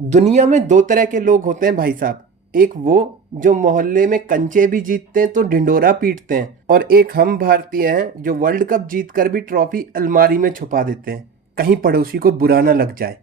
दुनिया में दो तरह के लोग होते हैं भाई साहब। एक वो जो मोहल्ले में कंचे भी जीतते हैं तो ढिंडोरा पीटते हैं, और एक हम भारतीय हैं जो वर्ल्ड कप जीत कर भी ट्रॉफी अलमारी में छुपा देते हैं कहीं पड़ोसी को बुरा ना लग जाए।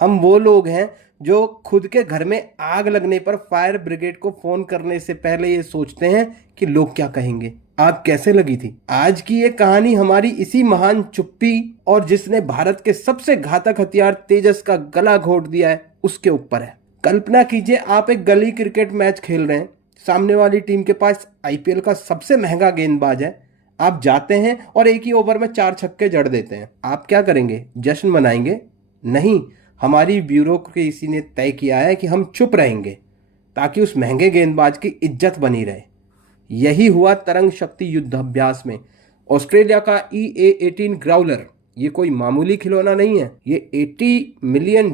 हम वो लोग हैं जो खुद के घर में आग लगने पर फायर ब्रिगेड को फोन करने से पहले ये सोचते हैं कि लोग क्या कहेंगे। आग कैसे लगी थी? आज की ये कहानी हमारी इसी महान चुप्पी और जिसने भारत के सबसे घातक हथियार तेजस का गला घोट दिया है उसके ऊपर है। कल्पना कीजिए आप एक गली क्रिकेट मैच खेल रहे हैं, सामने वाली टीम के पास आईपीएल का सबसे महंगा गेंदबाज है। आप जाते हैं और एक ही ओवर में 4 छक्के जड़ देते हैं। आप क्या करेंगे? जश्न मनाएंगे? नहीं, हमारी ब्यूरोक्रेसी ने तय किया है कि हम चुप रहेंगे ताकि उस महंगे गेंदबाज की इज्जत बनी रहे। यही हुआ तरंग शक्ति युद्धाभ्यास में। ऑस्ट्रेलिया का EA-18 ग्राउलर ये कोई मामूली खिलौना नहीं है। ये $80 मिलियन,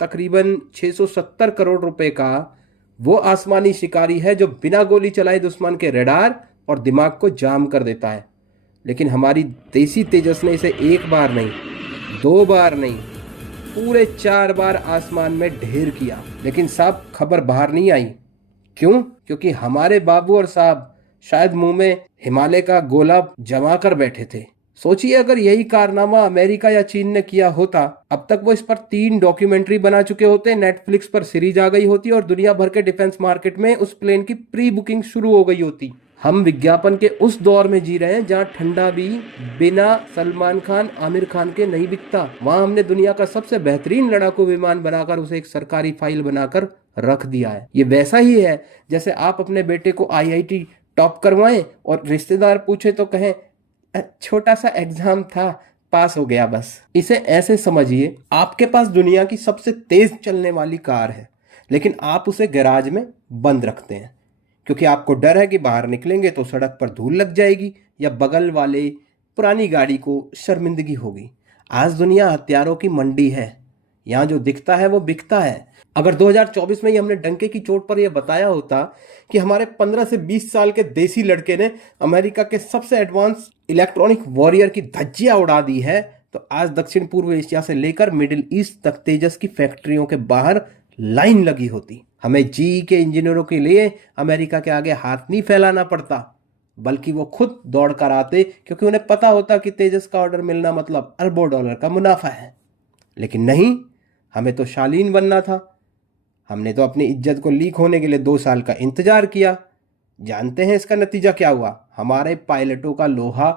तकरीबन 670 करोड़ रुपए का वो आसमानी शिकारी है जो बिना गोली चलाए दुश्मन के रडार और दिमाग को जाम कर देता है। लेकिन हमारी देसी तेजस ने इसे एक बार नहीं, 2 बार नहीं, पूरे 4 बार आसमान में ढेर किया। लेकिन साहब खबर बाहर नहीं आई। क्यों? क्योंकि हमारे बाबू और साहब शायद मुंह में हिमालय का गोला जमा कर बैठे थे। सोचिए अगर यही कारनामा अमेरिका या चीन ने किया होता, अब तक वो इस पर 3 डॉक्यूमेंट्री बना चुके होते, नेटफ्लिक्स पर सीरीज आ गई होती और दुनिया भर के डिफेंस मार्केट में उस प्लेन की प्री बुकिंग शुरू हो गई होती। हम विज्ञापन के उस दौर में जी रहे हैं जहां ठंडा भी बिना सलमान खान आमिर खान के नहीं बिकता। वहां हमने दुनिया का सबसे बेहतरीन लड़ाकू विमान बनाकर उसे एक सरकारी फाइल बनाकर रख दिया है। ये वैसा ही है जैसे आप अपने बेटे को IIT टॉप करवाएं और रिश्तेदार पूछे तो कहें छोटा सा एग्जाम था, पास हो गया बस। इसे ऐसे समझिए आपके पास दुनिया की सबसे तेज चलने वाली कार है, लेकिन आप उसे गैराज में बंद रखते हैं क्योंकि आपको डर है कि बाहर निकलेंगे तो सड़क पर धूल लग जाएगी या बगल वाले पुरानी गाड़ी को शर्मिंदगी होगी। आज दुनिया हथियारों की मंडी है, यहाँ जो दिखता है वो बिकता है। अगर 2024 में ही हमने डंके की चोट पर यह बताया होता कि हमारे 15 से 20 साल के देसी लड़के ने अमेरिका के सबसे एडवांस इलेक्ट्रॉनिक वॉरियर की धज्जियां उड़ा दी है, तो आज दक्षिण पूर्व एशिया से लेकर मिडिल ईस्ट तक तेजस की फैक्ट्रियों के बाहर लाइन लगी होती। हमें GE के इंजीनियरों के लिए अमेरिका के आगे हाथ नहीं फैलाना पड़ता, बल्कि वो खुद दौड़ कर आते क्योंकि उन्हें पता होता कि तेजस का ऑर्डर मिलना मतलब अरबों डॉलर का मुनाफा है। लेकिन नहीं, हमें तो शालीन बनना था। हमने तो अपनी इज्जत को लीक होने के लिए 2 साल का इंतजार किया। जानते हैं इसका नतीजा क्या हुआ? हमारे पायलटों का लोहा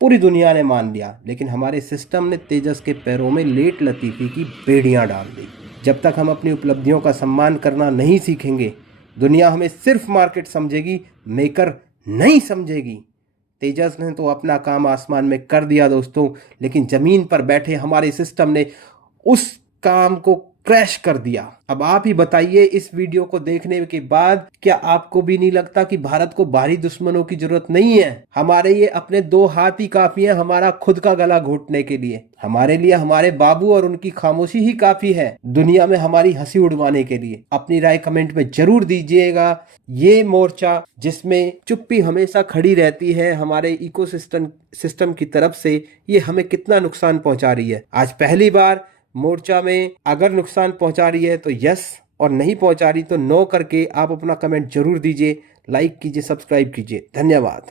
पूरी दुनिया ने मान लिया, लेकिन हमारे सिस्टम ने तेजस के पैरों में लेट लतीफ़ी की बेड़ियां डाल दी। जब तक हम अपनी उपलब्धियों का सम्मान करना नहीं सीखेंगे, दुनिया हमें सिर्फ मार्केट समझेगी, मेकर नहीं समझेगी। तेजस ने तो अपना काम आसमान में कर दिया दोस्तों, लेकिन ज़मीन पर बैठे हमारे सिस्टम ने उस काम को क्रैश कर दिया। अब आप ही बताइए, इस वीडियो को देखने के बाद क्या आपको भी नहीं लगता कि भारत को बाहरी दुश्मनों की जरूरत नहीं है? हमारे ये अपने 2 हाथ ही काफी है हमारा खुद का गला घोटने के लिए। हमारे लिए हमारे बाबू और उनकी खामोशी ही काफी है दुनिया में हमारी हंसी उड़वाने के लिए। अपनी राय कमेंट में जरूर दीजिएगा। ये मोर्चा जिसमें चुप्पी हमेशा खड़ी रहती है हमारे इकोसिस्टम की तरफ से, ये हमें कितना नुकसान पहुंचा रही है। आज पहली बार मोर्चा में अगर नुकसान पहुंचा रही है तो यस, और नहीं पहुंचा रही तो नो करके आप अपना कमेंट जरूर दीजिए, लाइक कीजिए, सब्सक्राइब कीजिए। धन्यवाद।